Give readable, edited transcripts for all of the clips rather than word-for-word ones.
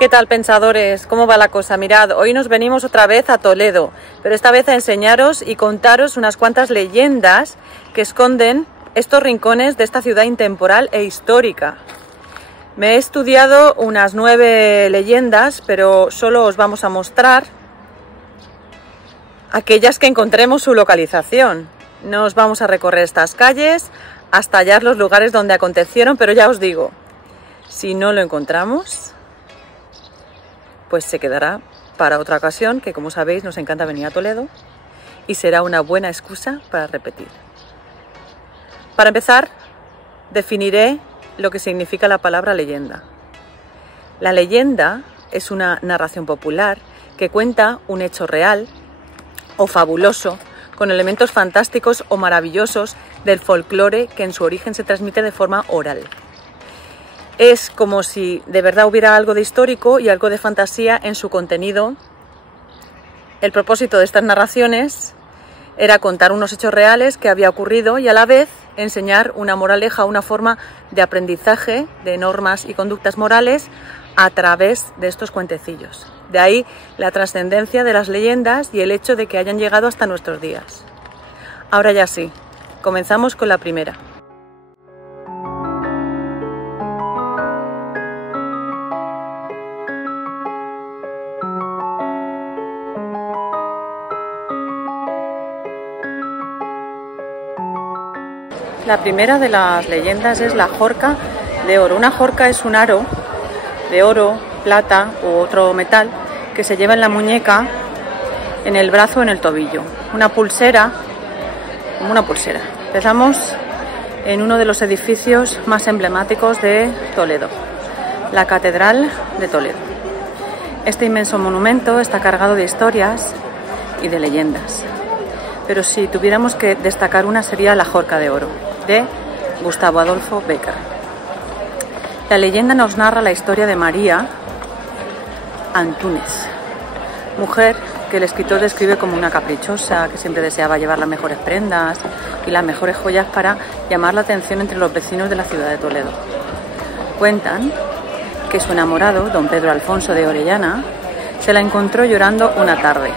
¿Qué tal, pensadores? ¿Cómo va la cosa? Mirad, hoy nos venimos otra vez a Toledo, pero esta vez a enseñaros y contaros unas cuantas leyendas que esconden estos rincones de esta ciudad intemporal e histórica. Me he estudiado unas 9 leyendas, pero solo os vamos a mostrar aquellas que encontremos su localización. No os vamos a recorrer estas calles hasta hallar los lugares donde acontecieron, pero ya os digo, si no lo encontramos, pues se quedará para otra ocasión, que como sabéis nos encanta venir a Toledo y será una buena excusa para repetir. Para empezar, definiré lo que significa la palabra leyenda. La leyenda es una narración popular que cuenta un hecho real o fabuloso con elementos fantásticos o maravillosos del folclore que en su origen se transmite de forma oral. Es como si de verdad hubiera algo de histórico y algo de fantasía en su contenido. El propósito de estas narraciones era contar unos hechos reales que había ocurrido y a la vez enseñar una moraleja, una forma de aprendizaje de normas y conductas morales a través de estos cuentecillos. De ahí la trascendencia de las leyendas y el hecho de que hayan llegado hasta nuestros días. Ahora ya sí, comenzamos con la primera. La primera de las leyendas es la jorca de oro. Una jorca es un aro de oro, plata u otro metal que se lleva en la muñeca, en el brazo o en el tobillo. Una pulsera, como una pulsera. Empezamos en uno de los edificios más emblemáticos de Toledo, la Catedral de Toledo. Este inmenso monumento está cargado de historias y de leyendas. Pero si tuviéramos que destacar una sería la jorca de oro, de Gustavo Adolfo Bécquer. La leyenda nos narra la historia de María Antúnez, mujer que el escritor describe como una caprichosa, que siempre deseaba llevar las mejores prendas y las mejores joyas para llamar la atención entre los vecinos de la ciudad de Toledo. Cuentan que su enamorado, don Pedro Alfonso de Orellana, se la encontró llorando una tarde.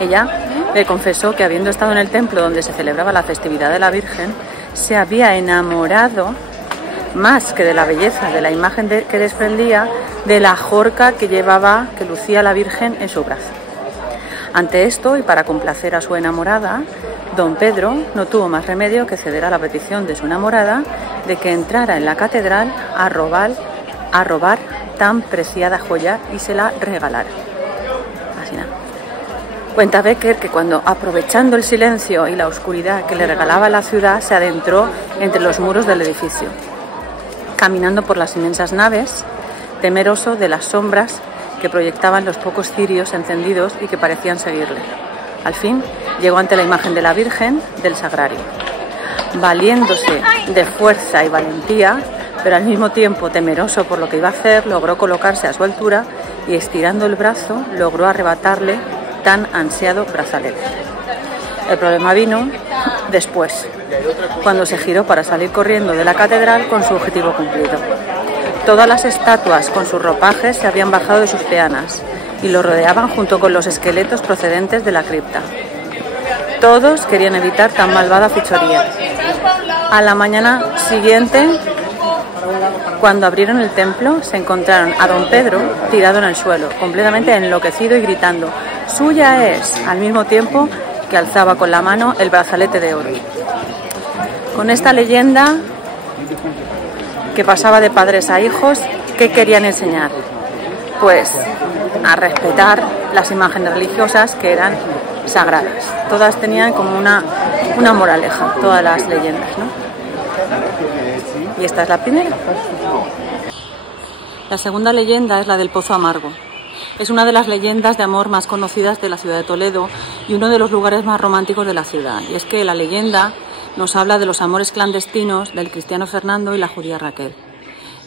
Ella le confesó que habiendo estado en el templo donde se celebraba la festividad de la Virgen, se había enamorado más que de la belleza de la imagen que desprendía de la jorca que llevaba, que lucía la Virgen en su brazo. Ante esto, y para complacer a su enamorada, don Pedro no tuvo más remedio que ceder a la petición de su enamorada de que entrara en la catedral a robar tan preciada joya y se la regalara. Así nada. Cuenta Bécquer que cuando, aprovechando el silencio y la oscuridad que le regalaba la ciudad, se adentró entre los muros del edificio, caminando por las inmensas naves, temeroso de las sombras que proyectaban los pocos cirios encendidos y que parecían seguirle. Al fin, llegó ante la imagen de la Virgen del Sagrario. Valiéndose de fuerza y valentía, pero al mismo tiempo temeroso por lo que iba a hacer, logró colocarse a su altura y, estirando el brazo, logró arrebatarle tan ansiado brazalete. El problema vino después, cuando se giró para salir corriendo de la catedral con su objetivo cumplido. Todas las estatuas con sus ropajes se habían bajado de sus peanas y lo rodeaban junto con los esqueletos procedentes de la cripta. Todos querían evitar tan malvada fechoría. A la mañana siguiente, cuando abrieron el templo, se encontraron a don Pedro tirado en el suelo, completamente enloquecido y gritando «¡Suya es!», al mismo tiempo que alzaba con la mano el brazalete de oro. Con esta leyenda, que pasaba de padres a hijos, ¿qué querían enseñar? Pues a respetar las imágenes religiosas que eran sagradas. Todas tenían como una moraleja, todas las leyendas, ¿no? Y esta es la primera. La segunda leyenda es la del Pozo Amargo. Es una de las leyendas de amor más conocidas de la ciudad de Toledo y uno de los lugares más románticos de la ciudad. Y es que la leyenda nos habla de los amores clandestinos del cristiano Fernando y la judía Raquel.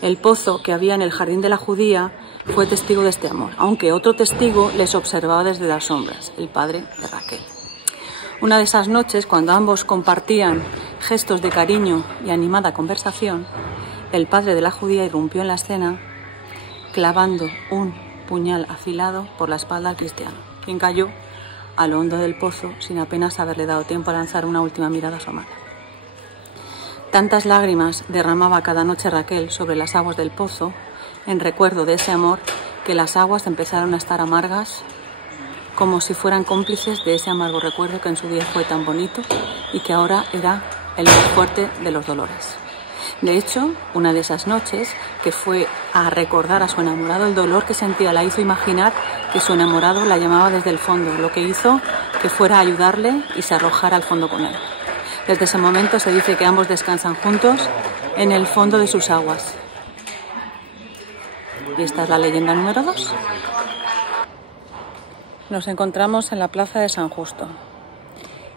El pozo que había en el jardín de la judía fue testigo de este amor, aunque otro testigo les observaba desde las sombras, el padre de Raquel. Una de esas noches, cuando ambos compartían gestos de cariño y animada conversación, el padre de la judía irrumpió en la escena clavando un puñal afilado por la espalda al cristiano, quien cayó a lo hondo del pozo sin apenas haberle dado tiempo a lanzar una última mirada a su amada. Tantas lágrimas derramaba cada noche Raquel sobre las aguas del pozo en recuerdo de ese amor, que las aguas empezaron a estar amargas, como si fueran cómplices de ese amargo recuerdo que en su día fue tan bonito y que ahora era el más fuerte de los dolores. De hecho, una de esas noches, que fue a recordar a su enamorado el dolor que sentía, la hizo imaginar que su enamorado la llamaba desde el fondo, lo que hizo que fuera a ayudarle y se arrojara al fondo con él. Desde ese momento se dice que ambos descansan juntos en el fondo de sus aguas. Y esta es la leyenda número 2. Nos encontramos en la plaza de San Justo.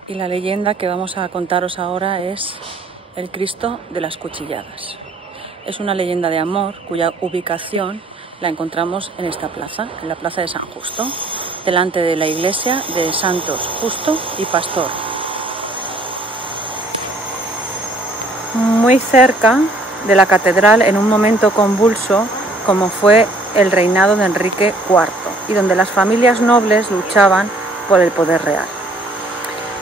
Y la leyenda que vamos a contaros ahora es el Cristo de las Cuchilladas. Es una leyenda de amor cuya ubicación la encontramos en esta plaza, en la plaza de San Justo, delante de la iglesia de Santos Justo y Pastor. Muy cerca de la catedral, en un momento convulso como fue el reinado de Enrique IV, y donde las familias nobles luchaban por el poder real.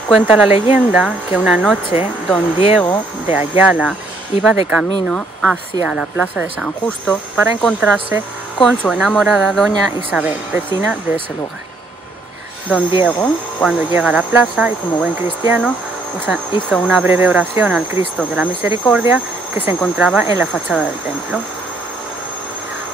Cuenta la leyenda que una noche don Diego de Ayala iba de camino hacia la plaza de San Justo para encontrarse con su enamorada doña Isabel, vecina de ese lugar. Don Diego, cuando llega a la plaza y como buen cristiano, hizo una breve oración al Cristo de la Misericordia que se encontraba en la fachada del templo.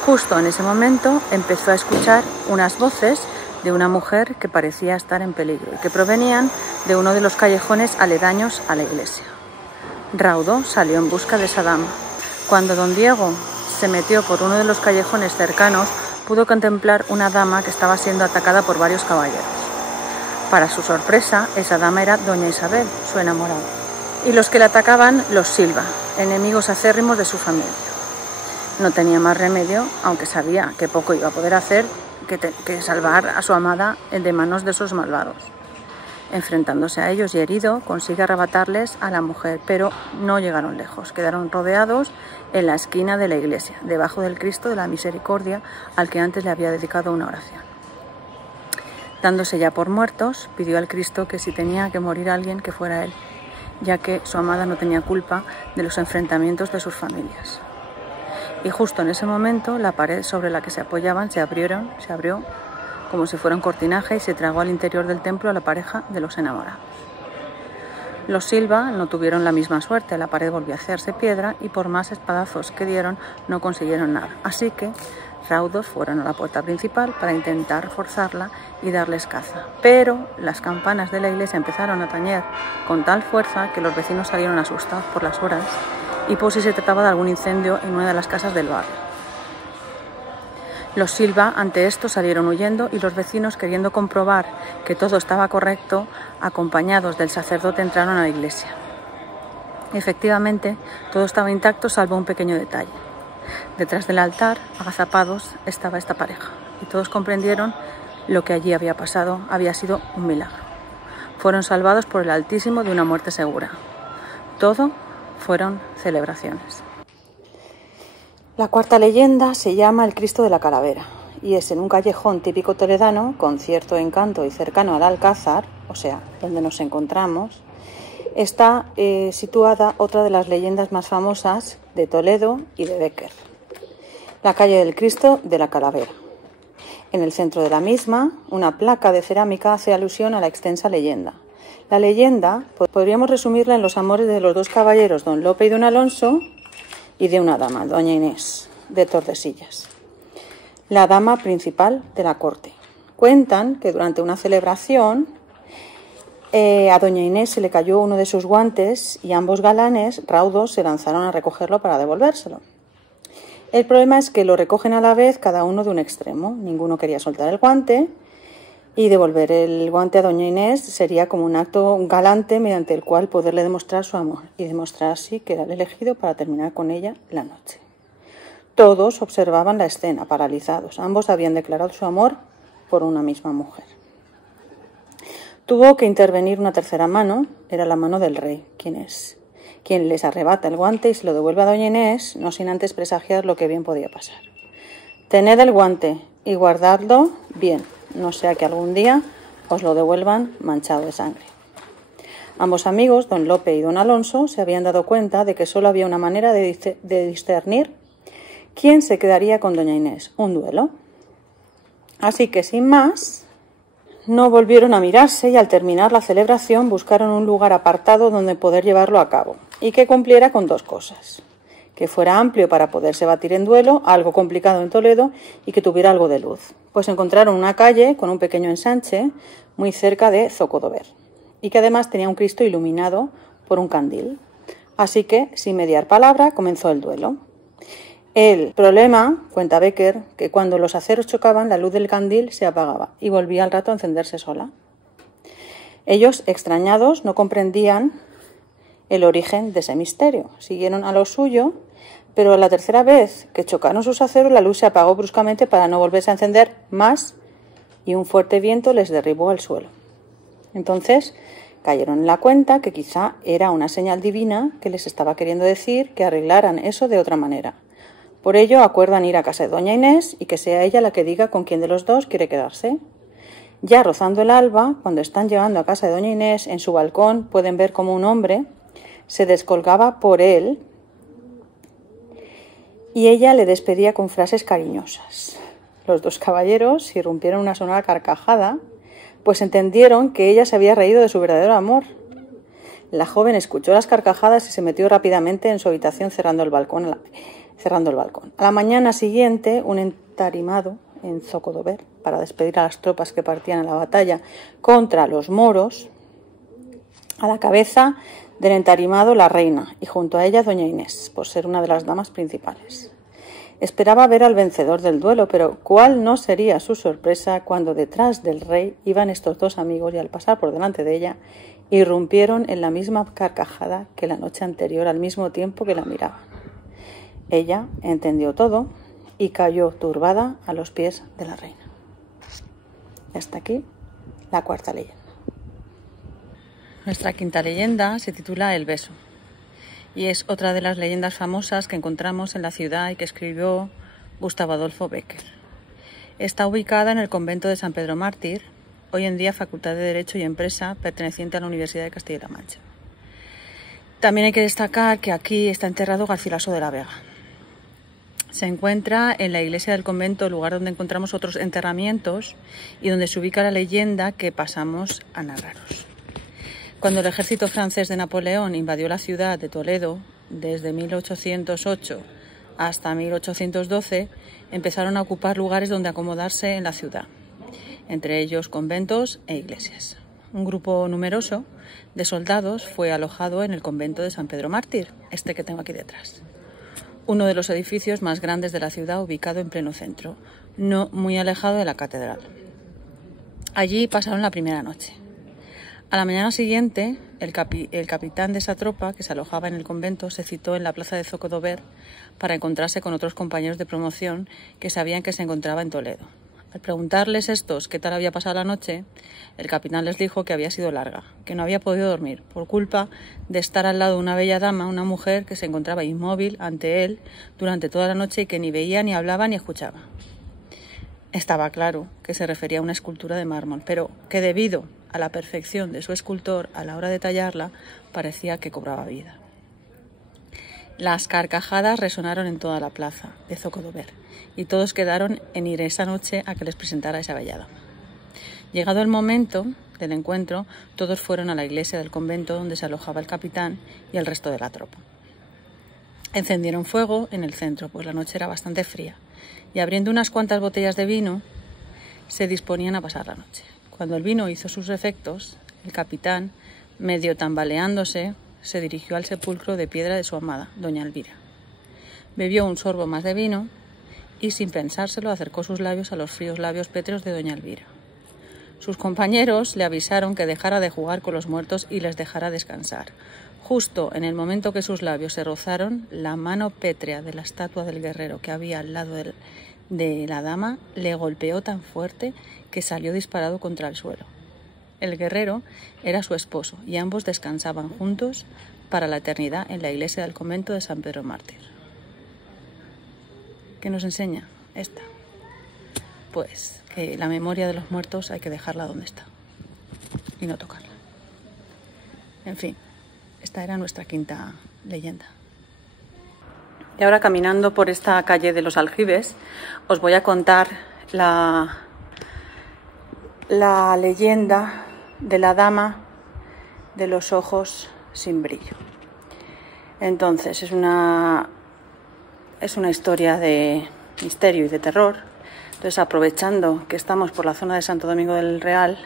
Justo en ese momento empezó a escuchar unas voces de una mujer que parecía estar en peligro y que provenían de uno de los callejones aledaños a la iglesia. Raudo salió en busca de esa dama. Cuando don Diego se metió por uno de los callejones cercanos, pudo contemplar una dama que estaba siendo atacada por varios caballeros. Para su sorpresa, esa dama era doña Isabel, su enamorada, y los que la atacaban los Silva, enemigos acérrimos de su familia. No tenía más remedio, aunque sabía que poco iba a poder hacer, que salvar a su amada de manos de esos malvados. Enfrentándose a ellos y herido, consigue arrebatarles a la mujer, pero no llegaron lejos. Quedaron rodeados en la esquina de la iglesia, debajo del Cristo de la Misericordia, al que antes le había dedicado una oración. Dándose ya por muertos, pidió al Cristo que si tenía que morir alguien, que fuera él, ya que su amada no tenía culpa de los enfrentamientos de sus familias. Y justo en ese momento, la pared sobre la que se apoyaban se abrió como si fuera un cortinaje y se tragó al interior del templo a la pareja de los enamorados. Los Silva no tuvieron la misma suerte, la pared volvió a hacerse piedra y por más espadazos que dieron no consiguieron nada. Así que raudos fueron a la puerta principal para intentar forzarla y darles caza. Pero las campanas de la iglesia empezaron a tañer con tal fuerza que los vecinos salieron asustados por las horas y por si se trataba de algún incendio en una de las casas del barrio. Los Silva ante esto salieron huyendo y los vecinos, queriendo comprobar que todo estaba correcto, acompañados del sacerdote entraron a la iglesia. Efectivamente, todo estaba intacto salvo un pequeño detalle. Detrás del altar, agazapados, estaba esta pareja y todos comprendieron lo que allí había pasado había sido un milagro. Fueron salvados por el Altísimo de una muerte segura. Todo fueron celebraciones. La cuarta leyenda se llama el Cristo de la Calavera y es en un callejón típico toledano con cierto encanto y cercano al Alcázar, o sea, donde nos encontramos, está situada otra de las leyendas más famosas de Toledo y de Bécquer, la calle del Cristo de la Calavera. En el centro de la misma, una placa de cerámica hace alusión a la extensa leyenda. La leyenda podríamos resumirla en los amores de los dos caballeros, don Lope y don Alonso, y de una dama, doña Inés, de Tordesillas, la dama principal de la corte. Cuentan que durante una celebración a doña Inés se le cayó uno de sus guantes y ambos galanes, raudos, se lanzaron a recogerlo para devolvérselo. El problema es que lo recogen a la vez cada uno de un extremo. Ninguno quería soltar el guante y devolver el guante a doña Inés sería como un acto galante mediante el cual poderle demostrar su amor y demostrar así que era el elegido para terminar con ella la noche. Todos observaban la escena, paralizados. Ambos habían declarado su amor por una misma mujer. Tuvo que intervenir una tercera mano, era la mano del rey, quien les arrebata el guante y se lo devuelve a doña Inés, no sin antes presagiar lo que bien podía pasar. Tened el guante y guardadlo bien, no sea que algún día os lo devuelvan manchado de sangre. Ambos amigos, don Lope y don Alonso, se habían dado cuenta de que solo había una manera de discernir quién se quedaría con doña Inés, un duelo. Así que sin más, no volvieron a mirarse y al terminar la celebración buscaron un lugar apartado donde poder llevarlo a cabo y que cumpliera con dos cosas: que fuera amplio para poderse batir en duelo, algo complicado en Toledo, y que tuviera algo de luz. Pues encontraron una calle con un pequeño ensanche muy cerca de Zocodover y que además tenía un Cristo iluminado por un candil. Así que, sin mediar palabra, comenzó el duelo. El problema, cuenta Becker, que cuando los aceros chocaban, la luz del candil se apagaba y volvía al rato a encenderse sola. Ellos, extrañados, no comprendían el origen de ese misterio. Siguieron a lo suyo, pero la tercera vez que chocaron sus aceros, la luz se apagó bruscamente para no volverse a encender más y un fuerte viento les derribó al suelo. Entonces cayeron en la cuenta que quizá era una señal divina que les estaba queriendo decir que arreglaran eso de otra manera. Por ello acuerdan ir a casa de doña Inés y que sea ella la que diga con quién de los dos quiere quedarse. Ya rozando el alba, cuando están llegando a casa de doña Inés, en su balcón pueden ver como un hombre se descolgaba por él y ella le despedía con frases cariñosas. Los dos caballeros irrumpieron una sonora carcajada, pues entendieron que ella se había reído de su verdadero amor. La joven escuchó las carcajadas y se metió rápidamente en su habitación cerrando el balcón. A la mañana siguiente, un entarimado en Zocodover para despedir a las tropas que partían a la batalla contra los moros. A la cabeza del entarimado la reina y junto a ella doña Inés, por ser una de las damas principales. Esperaba ver al vencedor del duelo, pero ¿cuál no sería su sorpresa cuando detrás del rey iban estos dos amigos y al pasar por delante de ella irrumpieron en la misma carcajada que la noche anterior al mismo tiempo que la miraban? Ella entendió todo y cayó turbada a los pies de la reina. Y hasta aquí la cuarta leyenda. Nuestra quinta leyenda se titula El beso y es otra de las leyendas famosas que encontramos en la ciudad y que escribió Gustavo Adolfo Bécquer. Está ubicada en el convento de San Pedro Mártir, hoy en día Facultad de Derecho y Empresa, perteneciente a la Universidad de Castilla-La Mancha. También hay que destacar que aquí está enterrado Garcilaso de la Vega. Se encuentra en la iglesia del convento, lugar donde encontramos otros enterramientos y donde se ubica la leyenda que pasamos a narraros. Cuando el ejército francés de Napoleón invadió la ciudad de Toledo, desde 1808 hasta 1812, empezaron a ocupar lugares donde acomodarse en la ciudad, entre ellos conventos e iglesias. Un grupo numeroso de soldados fue alojado en el convento de San Pedro Mártir, este que tengo aquí detrás. Uno de los edificios más grandes de la ciudad, ubicado en pleno centro, no muy alejado de la catedral. Allí pasaron la primera noche. A la mañana siguiente, el capitán de esa tropa, que se alojaba en el convento, se citó en la plaza de Zocodover para encontrarse con otros compañeros de promoción que sabían que se encontraba en Toledo. Al preguntarles estos qué tal había pasado la noche, el capitán les dijo que había sido larga, que no había podido dormir por culpa de estar al lado de una bella dama, una mujer que se encontraba inmóvil ante él durante toda la noche y que ni veía, ni hablaba, ni escuchaba. Estaba claro que se refería a una escultura de mármol, pero que debido a la perfección de su escultor a la hora de tallarla, parecía que cobraba vida. Las carcajadas resonaron en toda la plaza de Zocodover y todos quedaron en ir esa noche a que les presentara esa bella dama. Llegado el momento del encuentro, todos fueron a la iglesia del convento donde se alojaba el capitán y el resto de la tropa. Encendieron fuego en el centro, pues la noche era bastante fría, y abriendo unas cuantas botellas de vino, se disponían a pasar la noche. Cuando el vino hizo sus efectos, el capitán, medio tambaleándose, se dirigió al sepulcro de piedra de su amada, doña Elvira. Bebió un sorbo más de vino y, sin pensárselo, acercó sus labios a los fríos labios pétreos de doña Elvira. Sus compañeros le avisaron que dejara de jugar con los muertos y les dejara descansar. Justo en el momento que sus labios se rozaron, la mano pétrea de la estatua del guerrero que había al lado de la dama le golpeó tan fuerte que salió disparado contra el suelo. El guerrero era su esposo y ambos descansaban juntos para la eternidad en la iglesia del convento de San Pedro Mártir. ¿Qué nos enseña esta? pues que la memoria de los muertos hay que dejarla donde está y no tocarla. En fin, esta era nuestra quinta leyenda. Y ahora, caminando por esta calle de los Aljibes, os voy a contar la leyenda de la dama de los ojos sin brillo. Entonces, es una historia de misterio y de terror. Entonces, aprovechando que estamos por la zona de Santo Domingo del Real,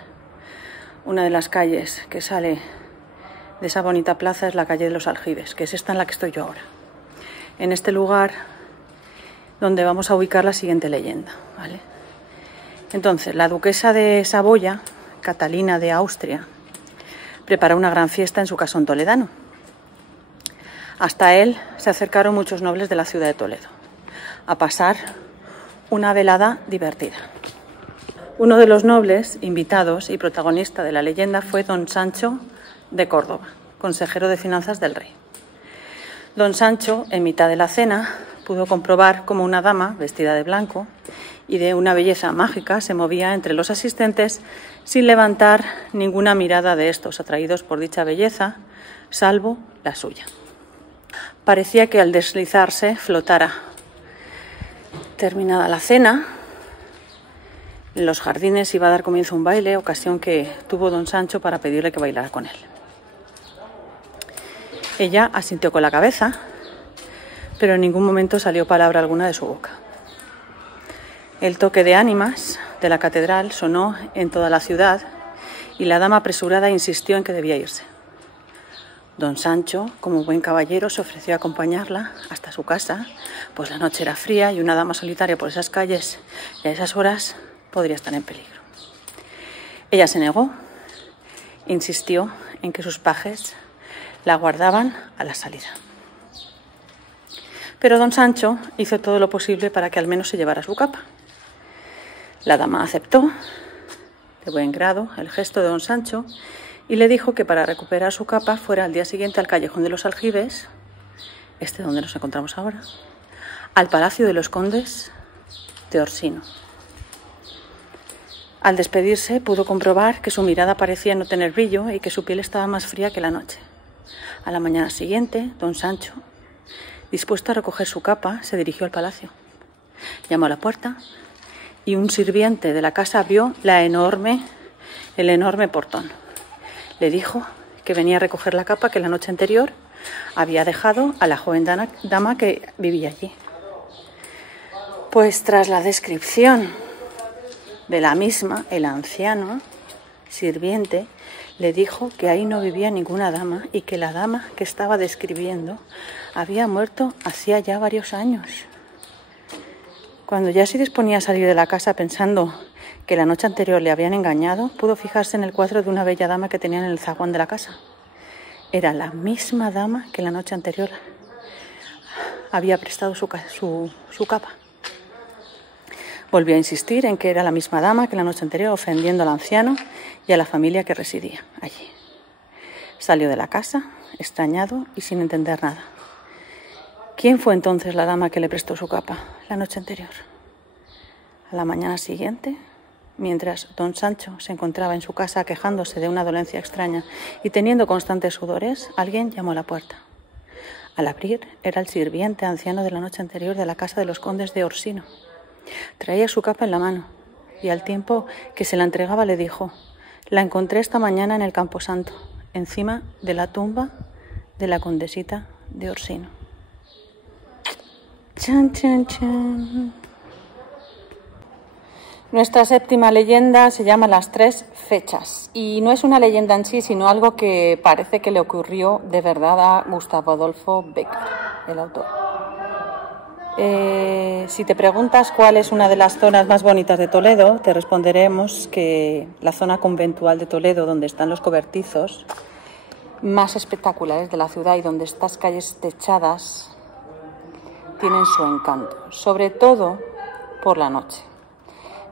una de las calles que sale de esa bonita plaza es la calle de los Aljibes, que es esta en la que estoy yo ahora. En este lugar donde vamos a ubicar la siguiente leyenda, ¿vale? Entonces, la duquesa de Saboya, Catalina de Austria, preparó una gran fiesta en su casón toledano. Hasta él se acercaron muchos nobles de la ciudad de Toledo a pasar una velada divertida. Uno de los nobles invitados y protagonista de la leyenda fue don Sancho de Córdoba, consejero de finanzas del rey. Don Sancho, en mitad de la cena, pudo comprobar cómo una dama vestida de blanco y de una belleza mágica se movía entre los asistentes sin levantar ninguna mirada de estos atraídos por dicha belleza, salvo la suya. Parecía que al deslizarse flotara. Terminada la cena, en los jardines iba a dar comienzo un baile, ocasión que tuvo don Sancho para pedirle que bailara con él. Ella asintió con la cabeza, pero en ningún momento salió palabra alguna de su boca. El toque de ánimas de la catedral sonó en toda la ciudad y la dama apresurada insistió en que debía irse. Don Sancho, como buen caballero, se ofreció a acompañarla hasta su casa, pues la noche era fría y una dama solitaria por esas calles y a esas horas podría estar en peligro. Ella se negó, insistió en que sus pajes la guardaban a la salida. Pero don Sancho hizo todo lo posible para que al menos se llevara su capa. La dama aceptó, de buen grado, el gesto de don Sancho y le dijo que para recuperar su capa fuera al día siguiente al callejón de los Aljibes, donde nos encontramos ahora, al palacio de los condes de Orsino. Al despedirse pudo comprobar que su mirada parecía no tener brillo y que su piel estaba más fría que la noche. A la mañana siguiente, don Sancho, dispuesto a recoger su capa, se dirigió al palacio. Llamó a la puerta y un sirviente de la casa vio el enorme portón. Le dijo que venía a recoger la capa que la noche anterior había dejado a la joven dama que vivía allí. Pues tras la descripción de la misma, el anciano sirviente le dijo que ahí no vivía ninguna dama y que la dama que estaba describiendo había muerto hacía ya varios años. Cuando ya se disponía a salir de la casa pensando que la noche anterior le habían engañado, pudo fijarse en el cuadro de una bella dama que tenía en el zaguán de la casa. Era la misma dama que la noche anterior había prestado su capa. Volvió a insistir en que era la misma dama que la noche anterior, ofendiendo al anciano y a la familia que residía allí. Salió de la casa, extrañado y sin entender nada. ¿Quién fue entonces la dama que le prestó su capa la noche anterior? A la mañana siguiente, mientras don Sancho se encontraba en su casa quejándose de una dolencia extraña y teniendo constantes sudores, alguien llamó a la puerta. Al abrir, era el sirviente anciano de la noche anterior de la casa de los condes de Orsino. Traía su capa en la mano y al tiempo que se la entregaba le dijo: «La encontré esta mañana en el Camposanto, encima de la tumba de la condesita de Orsino». Chan, chan, chan. Nuestra séptima leyenda se llama Las Tres Fechas y no es una leyenda en sí, sino algo que parece que le ocurrió de verdad a Gustavo Adolfo Bécquer, el autor. Si te preguntas cuál es una de las zonas más bonitas de Toledo, te responderemos que la zona conventual de Toledo, donde están los cobertizos más espectaculares de la ciudad y donde estas calles techadas tienen su encanto, sobre todo por la noche.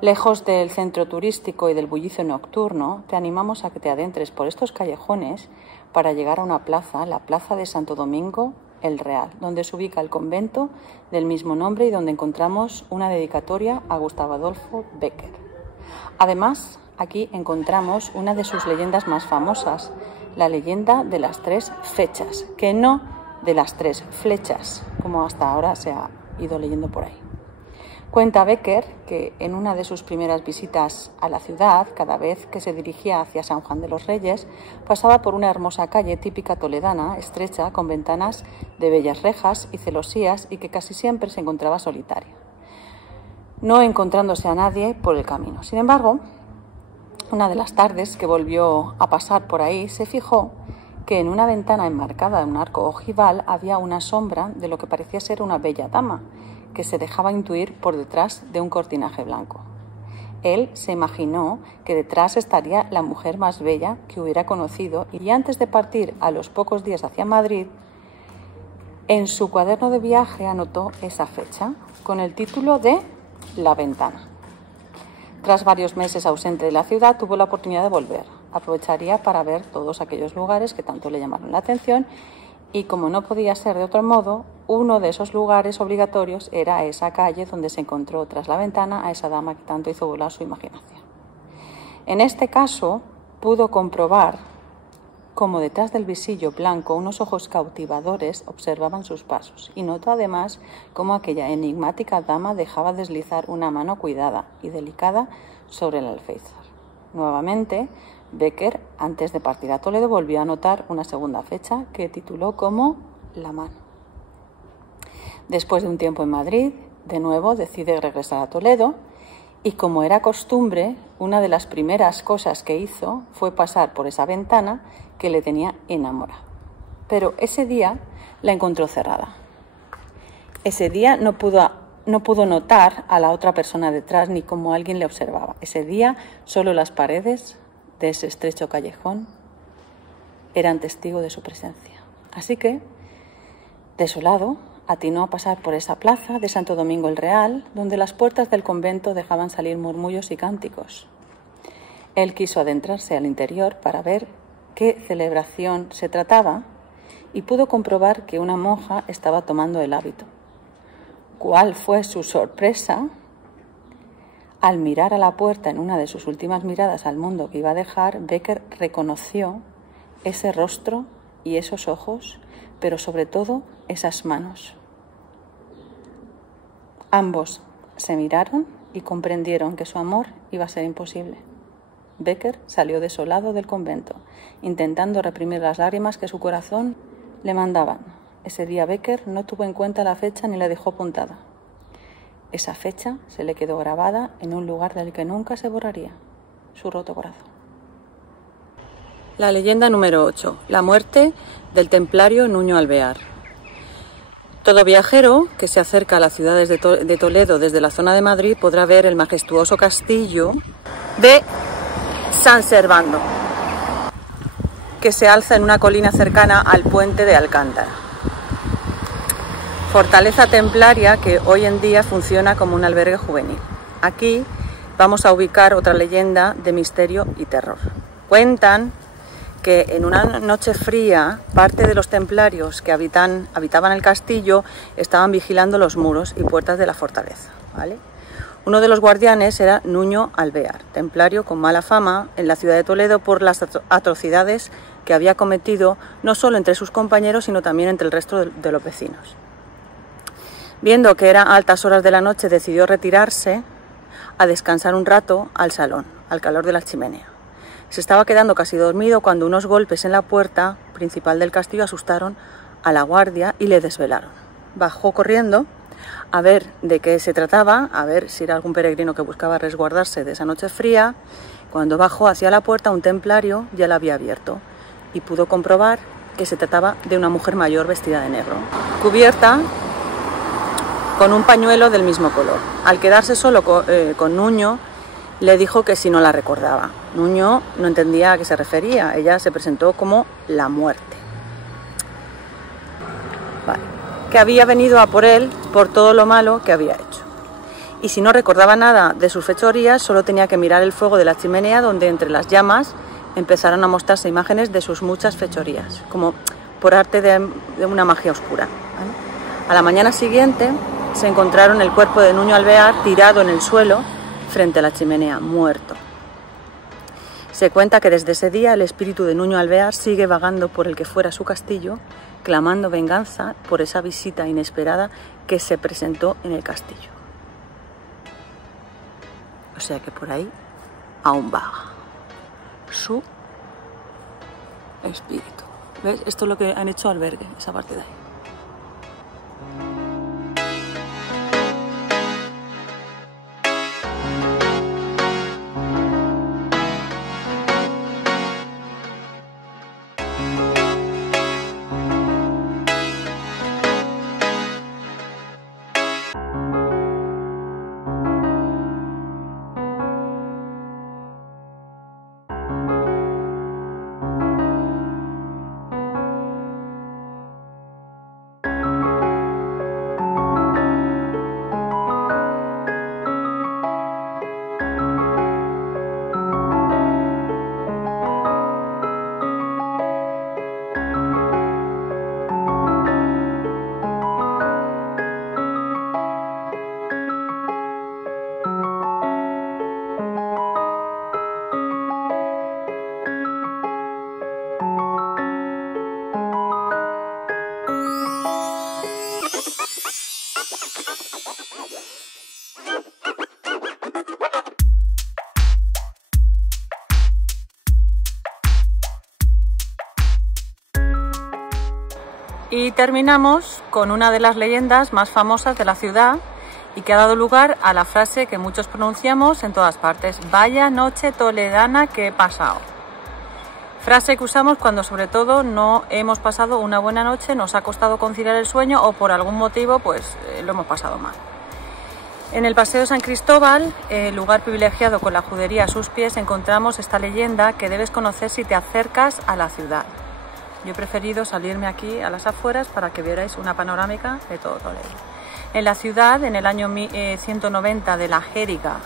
Lejos del centro turístico y del bullicio nocturno, te animamos a que te adentres por estos callejones para llegar a una plaza, la Plaza de Santo Domingo El Real, donde se ubica el convento del mismo nombre y donde encontramos una dedicatoria a Gustavo Adolfo Bécquer. Además, aquí encontramos una de sus leyendas más famosas, la leyenda de las 3 fechas, que no de las 3 flechas, como hasta ahora se ha ido leyendo por ahí. Cuenta Bécquer que en una de sus primeras visitas a la ciudad, cada vez que se dirigía hacia San Juan de los Reyes, pasaba por una hermosa calle típica toledana, estrecha, con ventanas de bellas rejas y celosías, y que casi siempre se encontraba solitaria, no encontrándose a nadie por el camino. Sin embargo, una de las tardes que volvió a pasar por ahí, se fijó que en una ventana enmarcada en un arco ojival había una sombra de lo que parecía ser una bella dama, que se dejaba intuir por detrás de un cortinaje blanco. Él se imaginó que detrás estaría la mujer más bella que hubiera conocido, y antes de partir a los pocos días hacia Madrid, en su cuaderno de viaje anotó esa fecha con el título de La Ventana. Tras varios meses ausente de la ciudad, tuvo la oportunidad de volver. Aprovecharía para ver todos aquellos lugares que tanto le llamaron la atención, y como no podía ser de otro modo, uno de esos lugares obligatorios era esa calle donde se encontró tras la ventana a esa dama que tanto hizo volar su imaginación. En este caso, pudo comprobar cómo detrás del visillo blanco unos ojos cautivadores observaban sus pasos, y notó además cómo aquella enigmática dama dejaba deslizar una mano cuidada y delicada sobre el alféizar. Nuevamente, Bécquer, antes de partir a Toledo, volvió a anotar una segunda fecha que tituló como La Mano. Después de un tiempo en Madrid, de nuevo decide regresar a Toledo, y como era costumbre, una de las primeras cosas que hizo fue pasar por esa ventana que le tenía enamorado. Pero ese día la encontró cerrada. Ese día no pudo notar a la otra persona detrás ni cómo alguien le observaba. Ese día solo las paredes de ese estrecho callejón eran testigo de su presencia. Así que, desolado, atinó a pasar por esa plaza de Santo Domingo el Real, donde las puertas del convento dejaban salir murmullos y cánticos. Él quiso adentrarse al interior para ver qué celebración se trataba, y pudo comprobar que una monja estaba tomando el hábito. ¿Cuál fue su sorpresa al mirar a la puerta en una de sus últimas miradas al mundo que iba a dejar? Bécquer reconoció ese rostro y esos ojos, pero sobre todo esas manos. Ambos se miraron y comprendieron que su amor iba a ser imposible. Bécquer salió desolado del convento, intentando reprimir las lágrimas que su corazón le mandaban. Ese día Bécquer no tuvo en cuenta la fecha ni la dejó apuntada. Esa fecha se le quedó grabada en un lugar del que nunca se borraría: su roto corazón. La leyenda número 8. La muerte del templario Nuño Alvear. Todo viajero que se acerca a las ciudades de Toledo desde la zona de Madrid podrá ver el majestuoso castillo de San Servando, que se alza en una colina cercana al puente de Alcántara. Fortaleza templaria que hoy en día funciona como un albergue juvenil. Aquí vamos a ubicar otra leyenda de misterio y terror. Cuentan que en una noche fría, parte de los templarios que habitaban el castillo estaban vigilando los muros y puertas de la fortaleza, ¿vale? Uno de los guardianes era Nuño Alvear, templario con mala fama en la ciudad de Toledo por las atrocidades que había cometido no solo entre sus compañeros, sino también entre el resto de los vecinos. Viendo que eran altas horas de la noche, decidió retirarse a descansar un rato al salón, al calor de la chimenea. Se estaba quedando casi dormido cuando unos golpes en la puerta principal del castillo asustaron a la guardia y le desvelaron. Bajó corriendo a ver de qué se trataba, a ver si era algún peregrino que buscaba resguardarse de esa noche fría. Cuando bajó hacia la puerta, un templario ya la había abierto y pudo comprobar que se trataba de una mujer mayor vestida de negro, cubierta con un pañuelo del mismo color. Al quedarse solo con Nuño, le dijo que si no la recordaba. Nuño no entendía a qué se refería. Ella se presentó como la muerte. Vale. Que había venido a por él por todo lo malo que había hecho. Y si no recordaba nada de sus fechorías, solo tenía que mirar el fuego de la chimenea, donde entre las llamas empezaron a mostrarse imágenes de sus muchas fechorías, como por arte de una magia oscura, ¿vale? A la mañana siguiente se encontraron el cuerpo de Nuño Alvear tirado en el suelo frente a la chimenea, muerto. Se cuenta que desde ese día el espíritu de Nuño Alvear sigue vagando por el que fuera su castillo, clamando venganza por esa visita inesperada que se presentó en el castillo. O sea que por ahí aún vaga su espíritu. ¿Ves? Esto es lo que han hecho albergue, esa parte de ahí. Y terminamos con una de las leyendas más famosas de la ciudad y que ha dado lugar a la frase que muchos pronunciamos en todas partes: vaya noche toledana que he pasado. Frase que usamos cuando sobre todo no hemos pasado una buena noche, nos ha costado conciliar el sueño o por algún motivo pues lo hemos pasado mal. En el Paseo de San Cristóbal, lugar privilegiado con la judería a sus pies, encontramos esta leyenda que debes conocer si te acercas a la ciudad. Yo he preferido salirme aquí a las afueras para que vierais una panorámica de todo Toledo. En la ciudad, en el año 190 de la Jérica,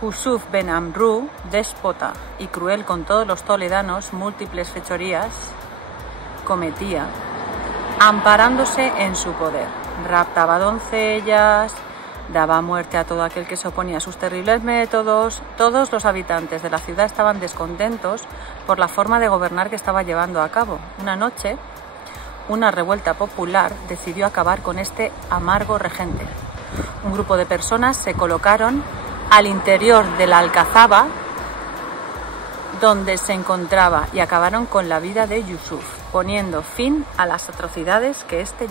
Yusuf ben Amru, déspota y cruel con todos los toledanos, múltiples fechorías cometía, amparándose en su poder. Raptaba doncellas, daba muerte a todo aquel que se oponía a sus terribles métodos. Todos los habitantes de la ciudad estaban descontentos por la forma de gobernar que estaba llevando a cabo. Una noche, una revuelta popular decidió acabar con este amargo regente. Un grupo de personas se colocaron al interior de la alcazaba donde se encontraba y acabaron con la vida de Yusuf, poniendo fin a las atrocidades que éste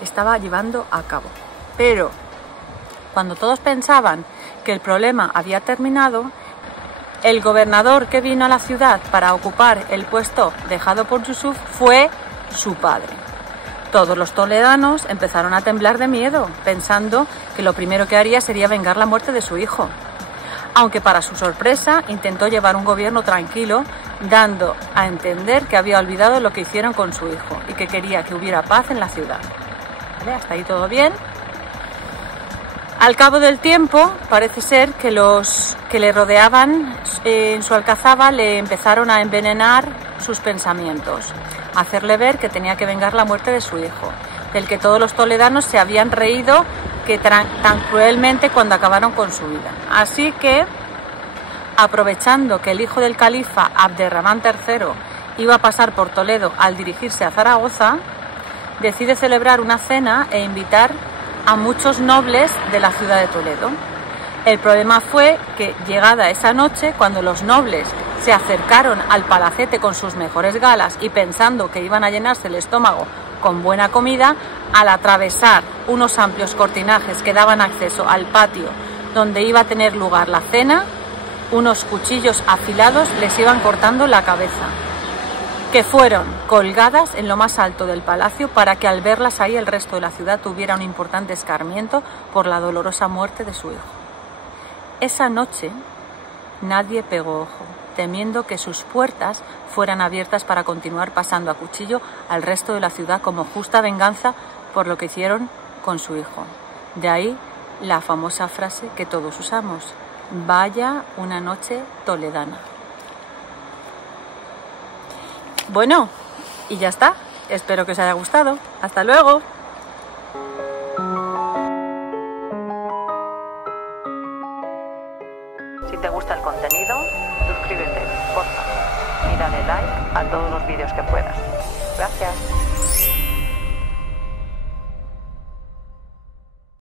estaba llevando a cabo. Pero cuando todos pensaban que el problema había terminado, el gobernador que vino a la ciudad para ocupar el puesto dejado por Yusuf fue su padre. Todos los toledanos empezaron a temblar de miedo, pensando que lo primero que haría sería vengar la muerte de su hijo. Aunque para su sorpresa intentó llevar un gobierno tranquilo, dando a entender que había olvidado lo que hicieron con su hijo y que quería que hubiera paz en la ciudad. ¿Vale? Hasta ahí todo bien. Al cabo del tiempo, parece ser que los que le rodeaban en su alcazaba le empezaron a envenenar sus pensamientos, a hacerle ver que tenía que vengar la muerte de su hijo, del que todos los toledanos se habían reído tan cruelmente cuando acabaron con su vida. Así que, aprovechando que el hijo del califa Abderramán III iba a pasar por Toledo al dirigirse a Zaragoza, decide celebrar una cena e invitar a muchos nobles de la ciudad de Toledo. El problema fue que, llegada esa noche, cuando los nobles se acercaron al palacete con sus mejores galas y pensando que iban a llenarse el estómago con buena comida, al atravesar unos amplios cortinajes que daban acceso al patio donde iba a tener lugar la cena, unos cuchillos afilados les iban cortando la cabeza, que fueron colgadas en lo más alto del palacio para que al verlas ahí el resto de la ciudad tuviera un importante escarmiento por la dolorosa muerte de su hijo. Esa noche nadie pegó ojo, temiendo que sus puertas fueran abiertas para continuar pasando a cuchillo al resto de la ciudad como justa venganza por lo que hicieron con su hijo. De ahí la famosa frase que todos usamos: vaya una noche toledana. Bueno, y ya está. Espero que os haya gustado. ¡Hasta luego! Si te gusta el contenido, suscríbete, porfa, y dale like a todos los vídeos que puedas. Gracias.